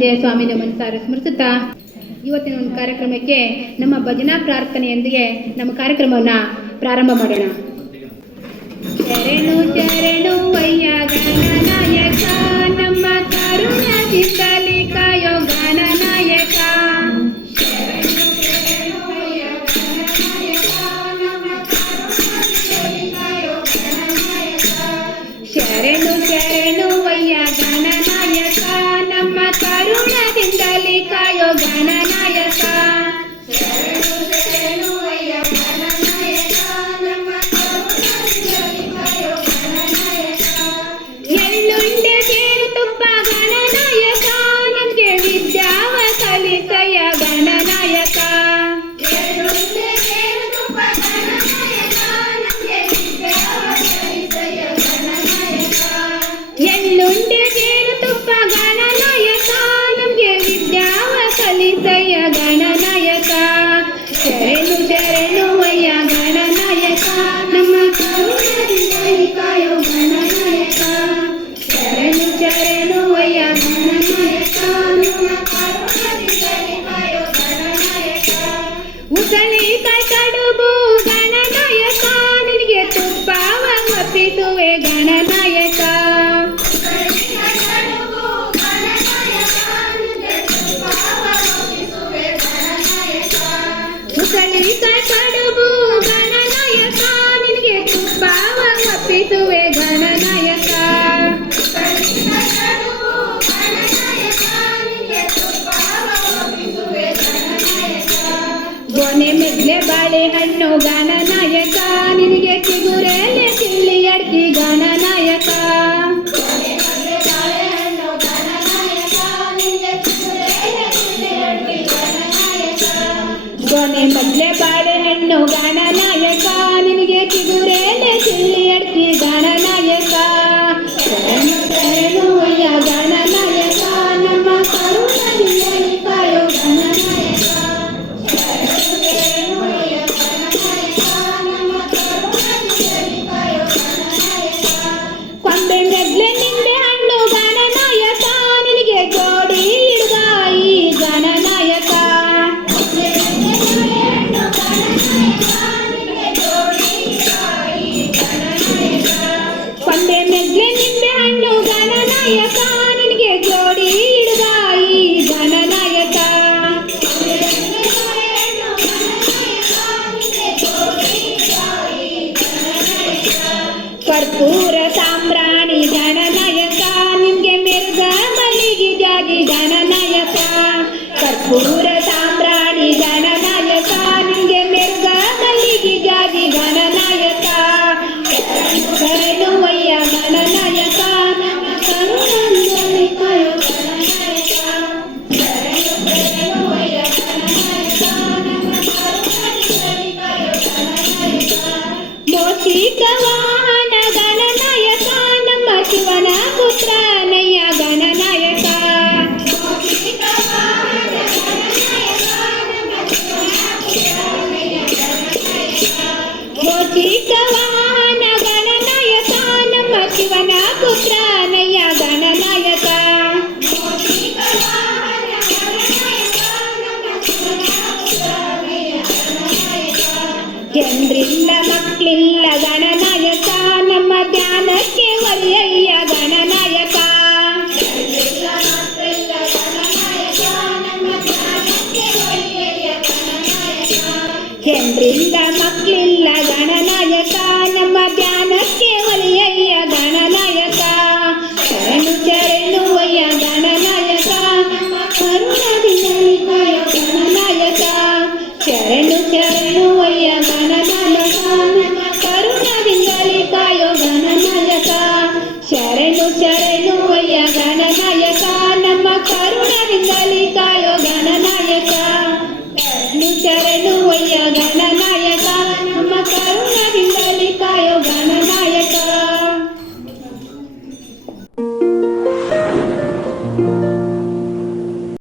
ಸಿದ್ದಯ್ಯ ಸ್ವಾಮಿನ ಮನಸಾರ ಸ್ಮರಿಸುತ್ತಾ ಇವತ್ತಿನ ಒಂದು ಕಾರ್ಯಕ್ರಮಕ್ಕೆ ನಮ್ಮ ಭಜನಾ ಪ್ರಾರ್ಥನೆಯೊಂದಿಗೆ ನಮ್ಮ ಕಾರ್ಯಕ್ರಮವನ್ನು ಪ್ರಾರಂಭ ಮಾಡೋಣ. ಶರಣು ಶರಣು ವಯ್ಯ ಗಣನಾಯಕ, ನಮ್ಮ ಕರುಣದಿಂದಲೇ ಕಾಯೋ ಗಣನಾಯಕ. ಶರಣು ಶರಣು ವಯ್ಯ ಗಣನಾಯಕ, ನಮ್ಮ ಕರುಣದಿಂದಲೇ ಕಾಯೋ ಗಣನಾಯಕ. ಎಳ್ಳುಂಡೆ ಜೇನುತುಪ್ಪ ಗಣನಾಯಕ, ನಮ್ಗೆ ವಿದ್ಯಾವ ಕಲಿಸಯ ಗಣನಾಯಕ. ಎಳ್ಳುಂಡೆ ಜೇನುತುಪ್ಪ ಗಣನಾಯಕ, ನಮ್ಗೆ ವಿದ್ಯಾವ ಕಲಿಸಯ ಗಣನಾಯಕ. ಶರಣು ಶರಣು ವಯ್ಯ ಗಣನಾಯಕ, ನಮ್ಮ ಕರುಣದಿಂದಲೇ ಕಾಯೋ ಗಣನಾಯಕ. ಶರಣು ಶರಣು ವಯ್ಯ ಗಣನಾಯಕ, ನಮ್ಮ ಕರುಣದಿಂದಲೇ ಕಾಯೋ ಗಣನಾಯಕ. ಉಸಳಿಕಾಯಿ ಕಡುಬು ಗಣನಾಯಕ, ನಿನಗೆ ತುಪ್ಪವ ಒಪ್ಪಿಸುವೆ ಗಣನಾಯಕ. ಉಸಳಿಕಾಯಿ ಕಡುಬು ಗಣನಾಯಕ, ನಿನಗೆ ತುಪ್ಪವ ಒಪ್ಪಿಸುವೆ ಗಣನಾಯಕ. ಗೊನೆ ಮೆದ್ಲೆ ಬಾಳೆಹಣ್ಣು ಗಣನಾಯಕ, ನಿನಗೆ ಚಿಗುರೆಲೆ ಕಿಳ್ಳಿ ಅಡ್ಕಿ ಗಣನಾಯಕ. ಗೊನೆ ಮದ್ಲೆ ಬಾಳೆಹಣ್ಣು ಗಣನಾಯಕ, ನಿನಗೆ ಚಿಗುರೆಲೆ ಕಿಳ್ಳಿ ಅಡ್ಕಿ ಗಣನಾಯಕ. ಶರಣು ಶರಣು ವಯ್ಯ ಗಣನಾಯಕ, ನಮ್ಮ ಕರುಣದಿಂದಲೇ ಕಾಯೋ ಗಣನಾಯಕ. ಕೊಂಬೆ ಮೆದ್ಲೆ ನಿಂಬೆ ಹಣ್ಣು ಗಣನಾಯಕ, ನಿನಗೆ ಜೋಡಿ ಹಿಡ್ಗಾಯಿ ಗಣನಾಯಕ. ಕೊಂಬೆ ಮೆದ್ಲೆ ನಿಂಬೆ ಹಣ್ಣು ಗಣನಾಯಕ, ನಿನಗೆ ಜೋಡಿ ಹಿಡ್ಗಾಯಿ ಗಣನಾಯಕ. ಕರ್ಪೂರ ಸಾಂಬ್ರಾಣಿ ಗಣನಾಯಕ, ನಿಮ್ಗೆ ಮಿರ್ಗ ಮಲ್ಲಿಗೆ ಜಾಜಿ ಗಣನಾಯಕ. ಕರ್ಪೂರ ಸಾಂಬ್ರಾಣಿ ಗಣನಾಯಕ, ನಿಮ್ಗೆ ಮಿರ್ಗ ಮಲ್ಲಿಗೆ ಜಾಜಿ ಗಣನಾಯಕ. ಶರಣು ವಯ್ಯ ಗಣನಾಯಕ, ನಮ್ಮ ಕರುಣದಿಂದಲೇ ಕಾಯೋ ಗಣನಾಯಕ. ಶರಣು ವಯ್ಯ ಗಣನಾಯಕ, ನಮ್ಮ ಕರುಣದಿಂದಲೇ ಕಾಯೋ ಗಣನಾಯಕ. ಮೋಷಿಕ ವಾಹನ ಗಣನಾಯಕ, ನಮ್ಮ ಶಿವನ ಪುತ್ರ ನಯ್ಯ ಗಣನಾಯಕ. ಮೋಷಿಕ ವಾಹನ ಗಣನಾಯಕ, ನಮ್ಮ ಶಿವನ ಪುತ್ರ ನಯ್ಯ ಗಣನಾಯಕ. ಜನರಿಂದ ಮಕ್ಕಳಿಲ್ಲ ಗಣನಾಯಕ, ನಮ್ಮ ಧ್ಯಾನಕ್ಕೆ ಒಲ್ಲೆಯ್ಯ ಗಣನಾಯಕ. ಜನರಿಂದ ಮಕ್ಕಳಿಲ್ಲ